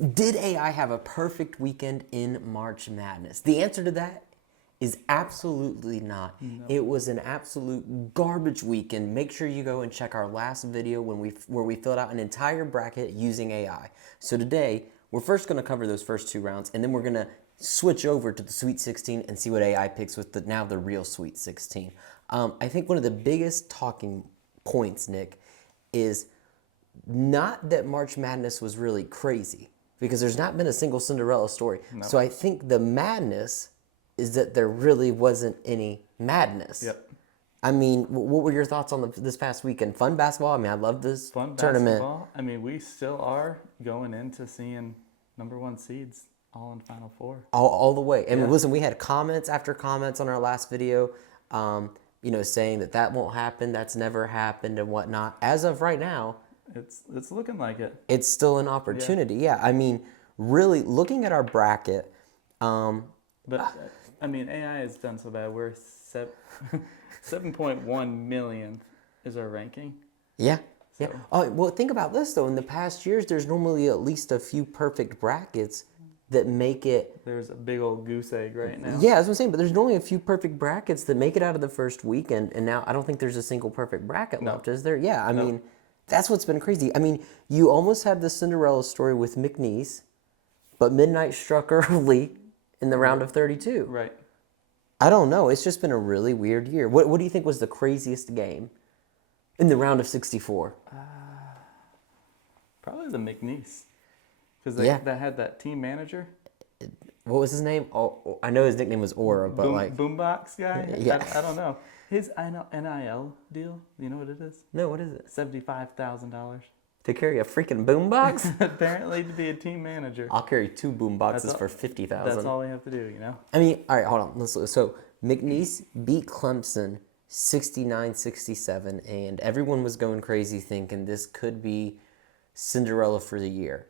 Did AI have a perfect weekend in March Madness? The answer to that is absolutely not. No. It was an absolute garbage weekend. Make sure you go and check our last video where we filled out an entire bracket using AI. So today, we're first going to cover those first 2 rounds, and then we're going to switch over to the Sweet 16 and see what AI picks with the real Sweet 16. I think one of the biggest talking points, Nick, is not that March Madness was really crazy, because there's not been a single Cinderella story. No. So I think the madness is that there really wasn't any madness. Yep. I mean, what were your thoughts on this past weekend? Fun basketball? I mean, I love this tournament. Basketball. I mean, we still are going into seeing #1 seeds all in Final Four. All the way. And Yeah. listen, we had comments after comments on our last video, saying that won't happen, that's never happened and whatnot. As of right now, It's looking like it. it's still an opportunity. Yeah. I mean, really looking at our bracket. But I mean, AI has done so bad. We're 7.1 millionth is our ranking. Yeah. Yeah. So- Oh, well, think about this though. In the past years, there's normally at least a few perfect brackets that make it. There's a big old goose egg right now. Yeah, that's what I'm saying. But there's normally a few perfect brackets that make it out of the first weekend, and now I don't think there's a single perfect bracket No. left, is there? Yeah. I No. mean, that's what's been crazy. I mean, you almost had the Cinderella story with McNeese, but midnight struck early in the round of 32. Right. I don't know. It's just been a really weird year. What do you think was the craziest game in the round of 64? Probably the McNeese. Because Yeah. they had that team manager. What was his name? Oh, I know his nickname was Aura, but Boombox guy? Yeah. I don't know. His NIL deal, you know what it is? No, what is it? $75,000. To carry a freaking boombox? Apparently to be a team manager. I'll carry 2 boomboxes That's all- for 50,000. That's all we have to do, you know? I mean, all right, hold on. So McNeese beat Clemson 69-67, and everyone was going crazy thinking this could be Cinderella for the year.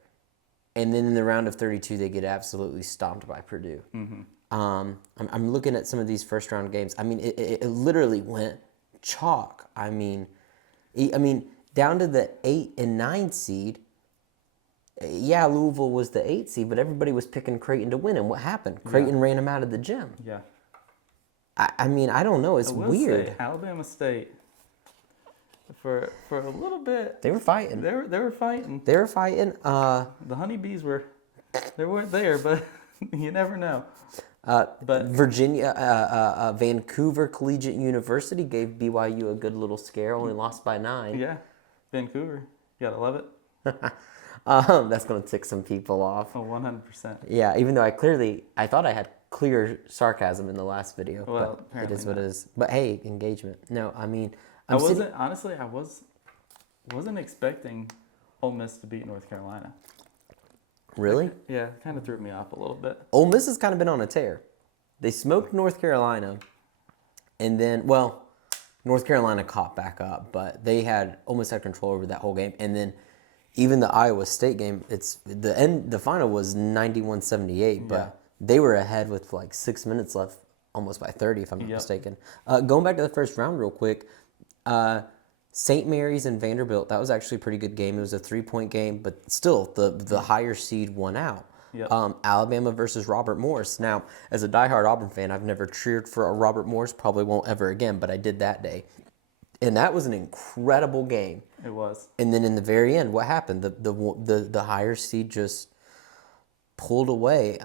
And then in the round of 32, they get absolutely stomped by Purdue. Mm-hmm. I'm looking at some of these first round games. I mean, it literally went chalk. I mean, down to the 8 and 9 seed. Yeah, Louisville was the 8 seed, but everybody was picking Creighton to win. And what happened? Creighton ran him out of the gym. Yeah. I mean, I don't know. It's I will weird. say, Alabama State, for a little bit, They were fighting. they were fighting. They were fighting. The honeybees weren't there, but you never know. But Virginia, Vancouver Collegiate University gave BYU a good little scare. Only lost by 9. yeah, Vancouver, you gotta love it. That's going to tick some people off. Oh, 100%. Yeah, even though I thought I had clear sarcasm in the last video. Well, but it apparently is what not. it is. But hey, engagement. No, I mean, I wasn't expecting Ole Miss to beat North Carolina. Really? Yeah, it kind of threw me off a little bit. Ole Miss has kind of been on a tear. They smoked North Carolina, and then, well, North Carolina caught back up, but they had almost had control over that whole game. And then even the Iowa State game, the final was 91-78, but they were ahead with like 6 minutes left, almost by 30, if I'm not mistaken. Going back to the first round real quick, St. Mary's and Vanderbilt, that was actually a pretty good game. It was a 3-point game, but still, the higher seed won out. Yep. Alabama versus Robert Morris. Now, as a diehard Auburn fan, I've never cheered for a Robert Morris, probably won't ever again, but I did that day. And that was an incredible game. It was. And then in the very end, what happened? The higher seed just pulled away.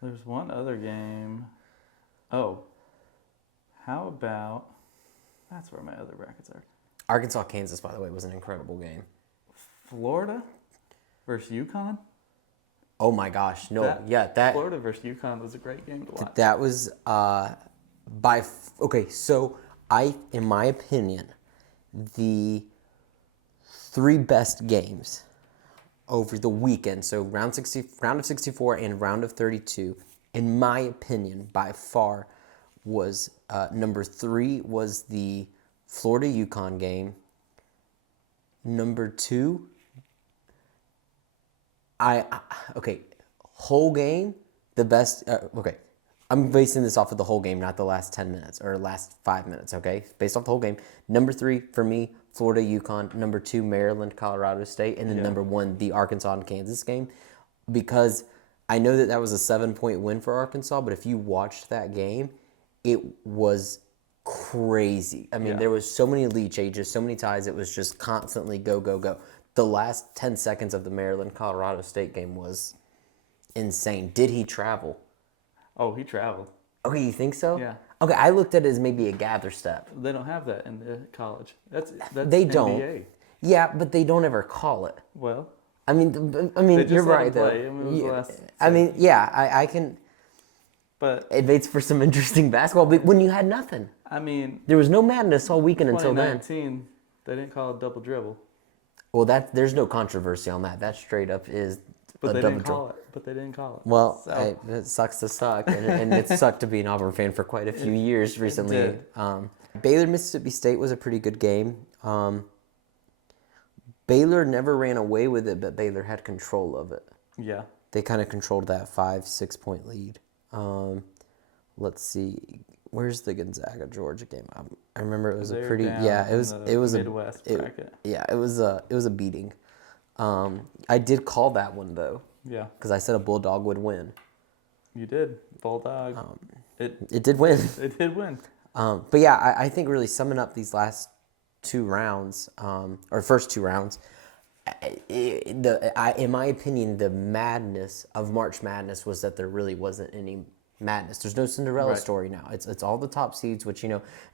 There's one other game. Oh, how about... That's where my other brackets are. Arkansas, Kansas, by the way, was an incredible game. Florida versus UConn? Oh my gosh, no, that Florida versus UConn was a great game to watch. that was okay. So in my opinion, the 3 best games over the weekend. So round of 64 and round of 32. In my opinion, by far, was number 3 was the Florida UConn game. Number 2. Whole game, the best. Okay, I'm basing this off of the whole game, not the last 10 minutes or last 5 minutes. Okay, based off the whole game. Number 3 for me, Florida, UConn, number 2, Maryland, Colorado State, and then Yeah. number 1, the Arkansas and Kansas game. Because I know that was a 7-point win for Arkansas, but if you watched that game, it was crazy. I mean, Yeah. there was so many lead changes, so many ties. It was just constantly go, go, go. The last 10 seconds of the Maryland-Colorado State game was insane. Did he travel? Oh, he traveled. Okay, you think so? Yeah. Okay, I looked at it as maybe a gather step. They don't have that in the college. That's They don't. NBA. Yeah, but they don't ever call it. Well, I mean, they just you're let right him though. play. I mean, it was the last I mean, yeah, I can. But It makes for some interesting basketball, but when you had nothing, I mean, there was no madness all weekend until then. 2019, they didn't call it double dribble, Well, there's no controversy on that. That straight up is but a they double didn't dribble. call it. But they didn't call it. Well, So, it sucks to suck, and it sucked to be an Auburn fan for quite a few years recently. did. Baylor Mississippi State was a pretty good game. Baylor never ran away with it, but Baylor had control of it. yeah, They kind of controlled that 5-6 point lead. Let's see, where's the Gonzaga Georgia game? I remember it was a They're pretty down it was in the it was Midwest a bracket. it was a beating. I did call that one though Yeah, because I said a Bulldog would win. you did. Bulldog. It did win. It did win. But yeah, I think really summing up these last 2 rounds, or first 2 rounds, in my opinion, the madness of March Madness was that there really wasn't any madness. There's no Cinderella Right. story now. It's all the top seeds, which,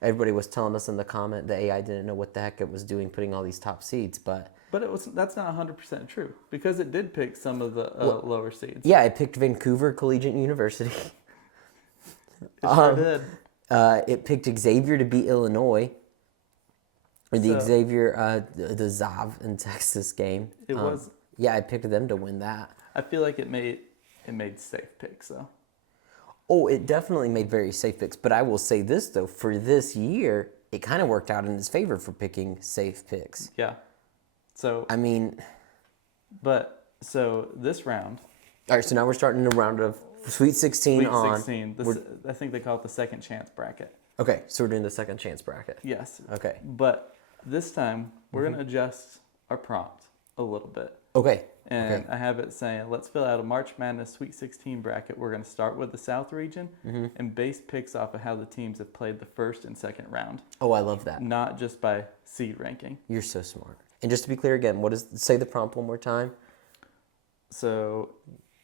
everybody was telling us in the comment that AI didn't know what the heck it was doing putting all these top seeds. But But that's not 100% true because it did pick some of the lower seeds. yeah, it picked Vancouver Collegiate University. It sure did. It picked Xavier to beat Illinois. Or the So- Xavier, the Zav in Texas game. It was. Yeah, I picked them to win that. I feel like it made safe picks though. Oh, it definitely made very safe picks. But I will say this, though. For this year, it kind of worked out in his favor for picking safe picks. Yeah. So, I mean, so this round, all right, so now we're starting a round of Sweet 16 Sweet on. 16. I think they call it the second chance bracket. Okay, so we're doing the second chance bracket. Yes. Okay. But this time we're Mm-hmm. going to adjust our prompt a little bit. Okay. And Okay. I have it saying, let's fill out a March Madness Sweet 16 bracket. We're going to start with the South region Mm-hmm. and base picks off of how the teams have played the first and second round, Oh, I love that. not just by seed ranking. You're so smart. And just to be clear again, say the prompt one more time? So,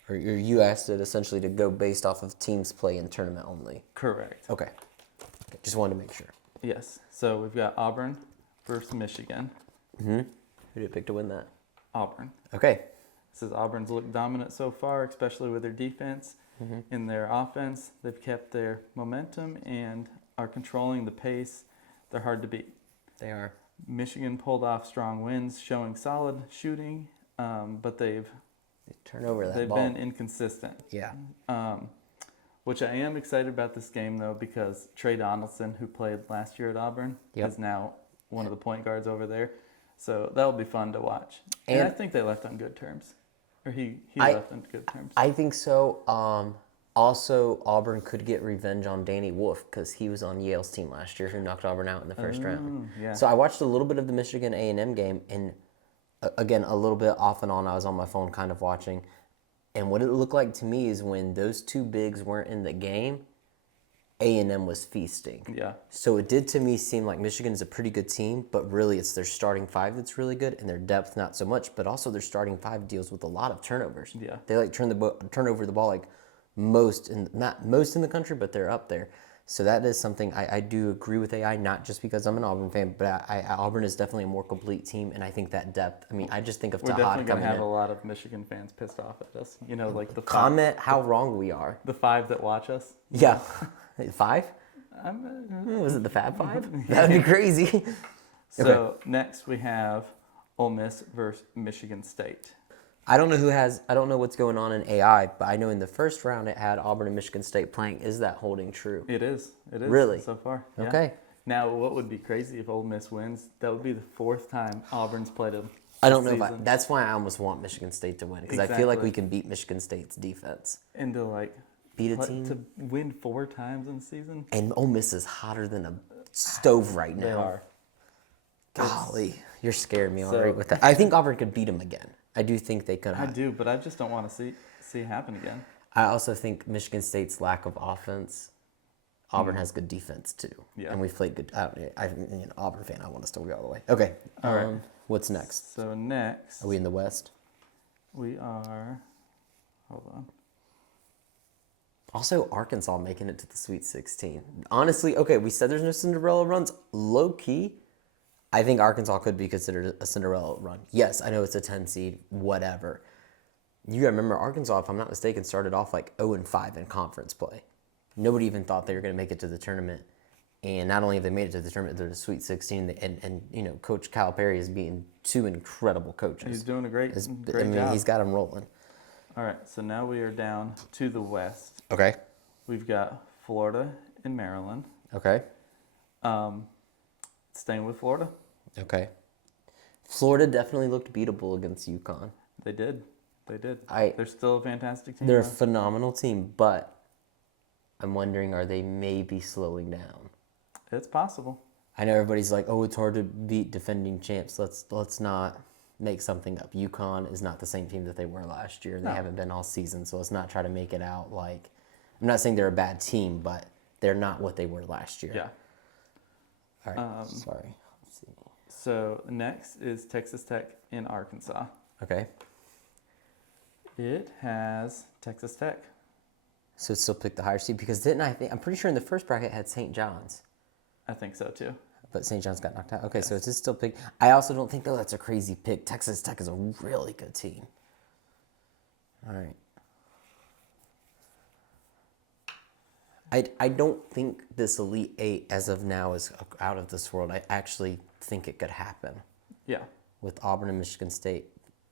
Or you asked it essentially to go based off of teams play in tournament only. correct. Okay. Just wanted to make sure. Yes. So we've got Auburn versus Michigan. Who did you pick to win that? Auburn. Okay. It says Auburn's looked dominant so far, especially with their defense. In their offense, they've kept their momentum and are controlling the pace. They're hard to beat. They are. Michigan pulled off strong wins, showing solid shooting, but they've Turn over that they've ball. been inconsistent. Yeah. Which I am excited about this game though because Trey Donaldson, who played last year at Auburn, Yep. is now one of the point guards over there. So that'll be fun to watch. And I And- think they left on good terms, or he I- left on good terms. I think so. Also, Auburn could get revenge on Danny Wolf because he was on Yale's team last year who knocked Auburn out in the first round. yeah. So I watched a little bit of the Michigan A&M game, and again, a little bit off and on. I was on my phone kind of watching. And what it looked like to me is when those two bigs weren't in the game, A&M was feasting. Yeah. So it did to me seem like Michigan is a pretty good team, but really it's their starting 5 that's really good, and their depth not so much. But also their starting 5 deals with a lot of turnovers. Yeah. They like turn over the ball like not most in the country, but they're up there. So that is something I do agree with AI, not just because I'm an Auburn fan, but Auburn is definitely a more complete team, and I think that depth. I mean, I just think of We're Tahad definitely going coming to have in. a lot of Michigan fans pissed off at us. You know, like Comment how wrong we are. the 5 that watch us. Yeah, 5? Was it the Fab 5? That would be crazy. So next we have Ole Miss versus Michigan State. I don't know what's going on in AI, but I know in the first round it had Auburn and Michigan State playing. Is that holding true? It is. Really? So far. Yeah. Okay. Now, what would be crazy if Ole Miss wins? That would be the 4th time Auburn's played them. I don't know if season. that's why I almost want Michigan State to win, because I feel like Exactly. we can beat Michigan State's defense. And to like Beat a what, team. to win 4 times in the season. And Ole Miss is hotter than a stove right now. They are. Golly, you're scaring me So- already with that. I think Auburn could beat them again. I do think they could. I do, but I just don't want to see it happen again. I also think Michigan State's lack of offense. Auburn has good defense too. Yeah. And we've played good. Auburn fan. I want us to go all the way. Okay. All right. What's next? So next, Are we in the West? we are. Hold on. Also, Arkansas making it to the Sweet 16. Honestly, okay, we said there's no Cinderella runs. Low key, I think Arkansas could be considered a Cinderella run. Yes, I know it's a 10 seed, whatever. You gotta remember, Arkansas, if I'm not mistaken, started off like 0-5 in conference play. Nobody even thought they were gonna make it to the tournament. And not only have they made it to the tournament, they're the Sweet 16. And Coach Calipari is beating two incredible coaches. He's doing a great I mean, job. he's got them rolling. All right, so now we are down to the West. Okay. We've got Florida and Maryland. Okay. Staying with Florida, Okay. Florida definitely looked beatable against UConn. they did. They're still a fantastic team. They're a though. phenomenal team, but I'm wondering, are they maybe slowing down? It's possible. I know everybody's like, oh, it's hard to beat defending champs. Let's not make something up. UConn is not the same team that they were last year. They No. haven't been all season, so let's not try to make it out like. I'm not saying they're a bad team, but they're not what they were last year. Yeah. All right. Sorry. Let's see. So next is Texas Tech in Arkansas. Okay. It has Texas Tech. So it still picked the higher seed because I'm pretty sure in the first bracket it had St. John's. I think so too. But St. John's got knocked out. Okay, so it's just still pick. I also don't think, though, that's a crazy pick. Texas Tech is a really good team. All right. I don't think this Elite Eight, as of now, is out of this world. I actually think it could happen Yeah. with Auburn and Michigan State,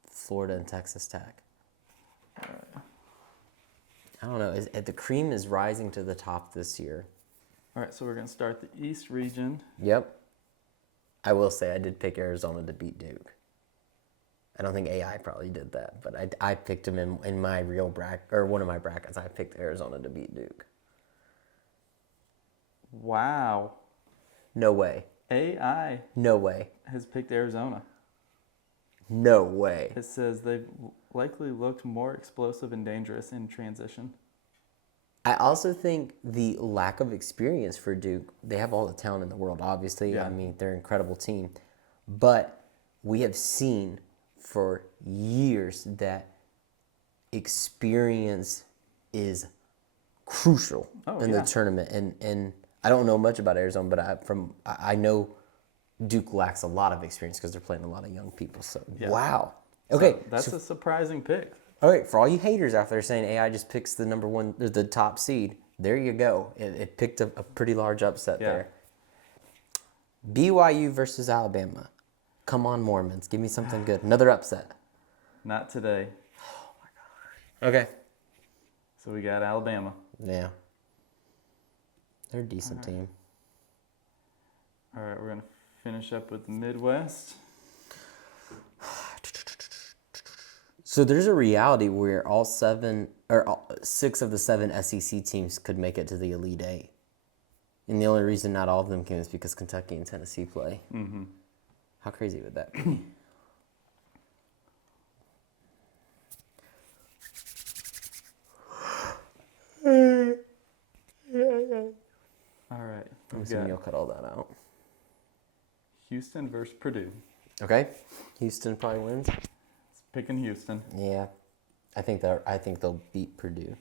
Florida and Texas Tech. I don't know. The cream is rising to the top this year. All right, so we're going to start the East region. Yep. I will say I did pick Arizona to beat Duke. I don't think AI probably did that, but I picked him in my real bracket, or one of my brackets. I picked Arizona to beat Duke. Wow. No way. AI No way. has picked Arizona. No way. It says they've likely looked more explosive and dangerous in transition. I also think the lack of experience for Duke, they have all the talent in the world, obviously. Yeah. I mean, they're an incredible team. But we have seen for years that experience is crucial in the tournament. And I don't know much about Arizona, but I know Duke lacks a lot of experience because they're playing a lot of young people. So, wow. Okay. So that's a surprising pick. All right, for all you haters out there saying AI just picks the number one, the top seed, there you go. It picked a pretty large upset there. BYU versus Alabama. Come on, Mormons. Give me something good. Another upset. Not today. Okay. So we got Alabama. Yeah. They're a decent team. All right, we're going to finish up with the Midwest. So there's a reality where all 6 of the 7 SEC teams could make it to the Elite Eight. And the only reason not all of them can is because Kentucky and Tennessee play. Mm-hmm. How crazy would that be? All right. I'm We assuming got you'll cut all that out. Houston versus Purdue. Okay. Houston probably wins. It's picking Houston. Yeah. I think they'll beat Purdue.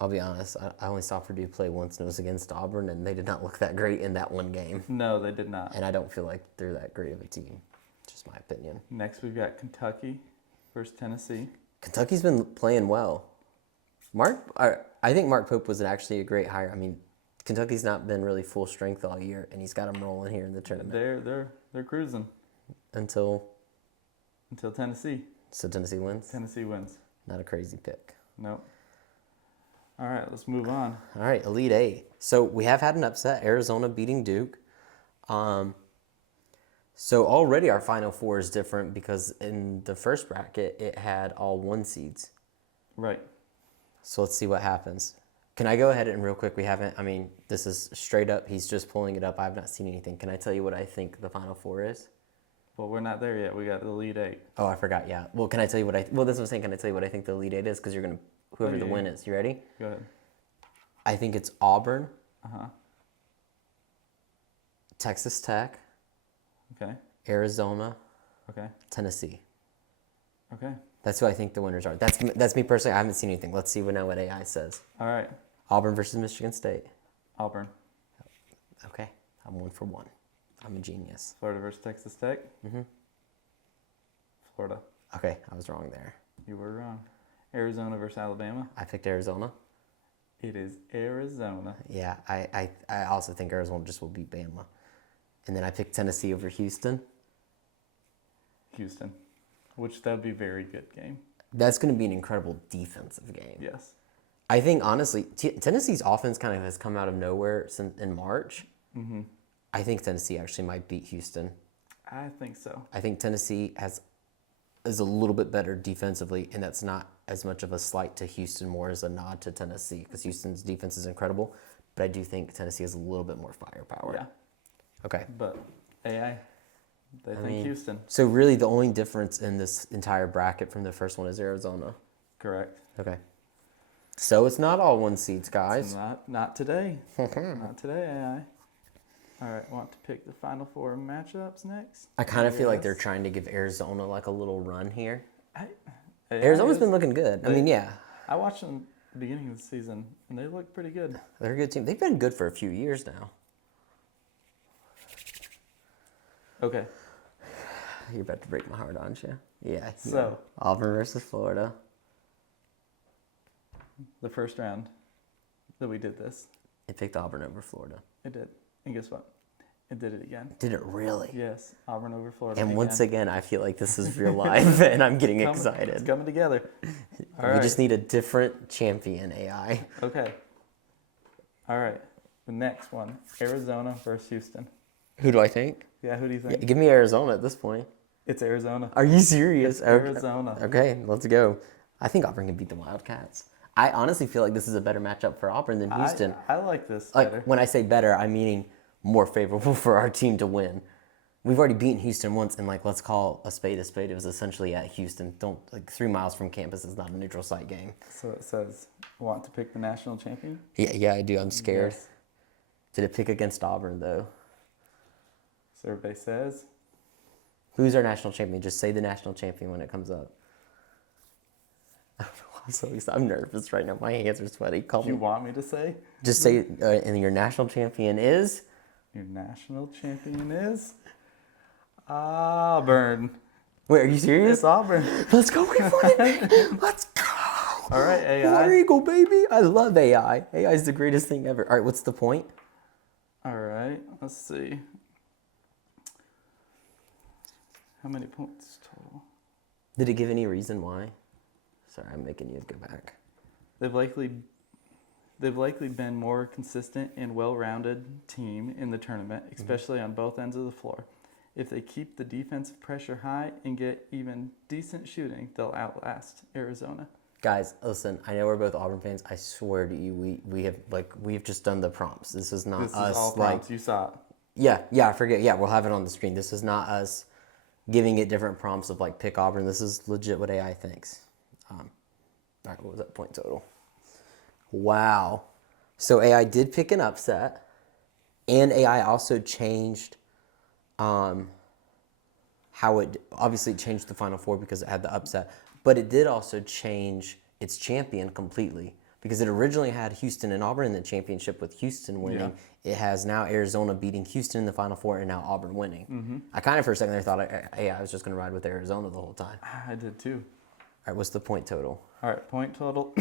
I'll be honest. I only saw Purdue play once, and it was against Auburn, and they did not look that great in that one game. No, they did not. And I don't feel like they're that great of a team. Just my opinion. Next, we've got Kentucky versus Tennessee. Kentucky's been playing well. I think Mark Pope was actually a great hire. I mean, Kentucky's not been really full strength all year, and he's got them rolling here in the tournament. They're cruising Until Tennessee. So Tennessee wins? Tennessee wins. Not a crazy pick. Nope. All right, let's move on. All right, Elite Eight. So we have had an upset, Arizona beating Duke. So already our Final Four is different because in the first bracket, it had all 1 seeds. Right. So let's see what happens. Can I go ahead and real quick? This is straight up. He's just pulling it up. I've not seen anything. Can I tell you what I think the Final Four is? Well, we're not there yet. We got the Elite Eight. Oh, I forgot. Yeah. Well, can I tell you what I? Well, this is what I'm saying. Can I tell you what I think the Elite Eight is? Because you're gonna whoever the win is. You ready? Go ahead. I think it's Auburn, Uh-huh. Texas Tech, Okay. Arizona, Okay. Tennessee. Okay. That's who I think the winners are. That's me personally. I haven't seen anything. Let's see what AI says. All right. Auburn versus Michigan State. Auburn. Okay, I'm 1 for 1. I'm a genius. Florida versus Texas Tech. Mhm. Florida. Okay, I was wrong there. You were wrong. Arizona versus Alabama. I picked Arizona. It is Arizona. Yeah, I also think Arizona just will beat Bama. And then I picked Tennessee over Houston. Houston. Which that would be a very good game. That's going to be an incredible defensive game. Yes. I think, honestly, Tennessee's offense kind of has come out of nowhere since in March. Mm-hmm. I think Tennessee actually might beat Houston. I think so. I think Tennessee is a little bit better defensively, and that's not as much of a slight to Houston, more as a nod to Tennessee, because Houston's defense is incredible. But I do think Tennessee has a little bit more firepower. Yeah. Okay. But AI, they think Houston. So really the only difference in this entire bracket from the first one is Arizona. Correct. Okay. So it's not all one seeds, guys. Not today. Not today, AI. All right, want to pick the Final Four matchups next? I kind of feel like they're trying to give Arizona like a little run here. AI Arizona's been looking good. Yeah. I watched them at the beginning of the season, and they look pretty good. They're a good team. They've been good for a few years now. Okay. You're about to break my heart, aren't you? Yeah. So. Auburn versus Florida. The first round that we did this, It picked Auburn over Florida. it did. And guess what? It did it again. Did it really? Yes, Auburn over Florida. And once again, I feel like this is real life, and I'm getting It's excited. coming together. All We right. just need a different champion, AI. Okay. All right. The next one, Arizona versus Houston. Who do I think? Yeah, who do you Yeah, think? give me Arizona at this point. It's Arizona. Are you serious? It's Arizona. Okay, let's go. I think Auburn can beat the Wildcats. I honestly feel like this is a better matchup for Auburn than Houston. I like this Like better. when I say better, I'm meaning more favorable for our team to win. We've already beaten Houston once, and let's call a spade a spade. It was essentially at Houston. 3 miles from campus is not a neutral site game. So it says, want to pick the national champion? Yeah, I do. I'm scared. Yes. Did it pick against Auburn though? Survey says, Who's our national champion? Just say the national champion when it comes up. I don't know. I'm so excited. I'm nervous right now. My hands are sweaty. Call do you me. want me to say? Just say, and your national champion is. Your national champion is Auburn. Wait, are you serious? It's Auburn. Let's go. We won it. Let's go. All right, War AI. Eagle, baby. I love AI. AI is the greatest thing ever. All right, what's the point? All right, let's see. How many points total? Did it give any reason why? Sorry, I'm making you go back. They've likely been more consistent and well-rounded team in the tournament, especially on both ends of the floor. If they keep the defensive pressure high and get even decent shooting, they'll outlast Arizona. Guys, listen. I know we're both Auburn fans. I swear to you, we've just done the prompts. This is not This us. is all prompts. You saw it. Yeah. I forget. Yeah, we'll have it on the screen. This is not us giving it different prompts of pick Auburn. This is legit what AI thinks. All right, what was that point total? Wow. So AI did pick an upset, and AI also changed how it obviously changed the Final Four because it had the upset, but it did also change its champion completely because it originally had Houston and Auburn in the championship with Houston winning. Yeah. It has now Arizona beating Houston in the Final Four and now Auburn winning. Mm-hmm. I kind of for a second there thought AI was just going to ride with Arizona the whole time. I did too. All right, what's the point total? All right, point total.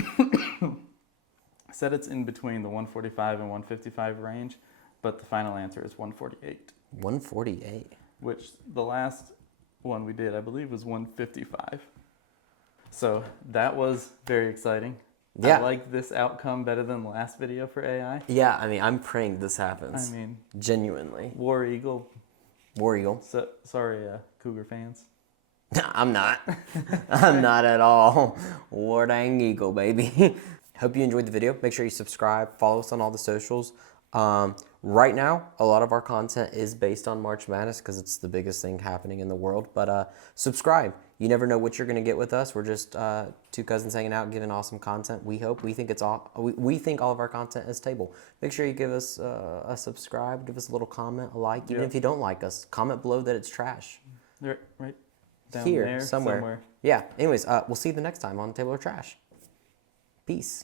Said it's in between the 145 and 155 range, but the final answer is 148. 148. Which the last one we did, I believe, was 155. So that was very exciting. Yeah. I like this outcome better than the last video for AI. Yeah, I'm praying this happens. Genuinely. War Eagle. War Eagle. So, sorry, Cougar fans. I'm not. I'm not at all. War Dang Eagle, baby. Hope you enjoyed the video. Make sure you subscribe. Follow us on all the socials. Right now, a lot of our content is based on March Madness because it's the biggest thing happening in the world. But subscribe. You never know what you're going to get with us. We're just two cousins hanging out, giving awesome content. We hope. We think it's all. We think all of our content is table. Make sure you give us a subscribe. Give us a little comment, a like. Even if you don't like us, comment below that it's trash. Right down Here, there somewhere. Yeah. Anyways, we'll see you the next time on Table or Trash. Peace.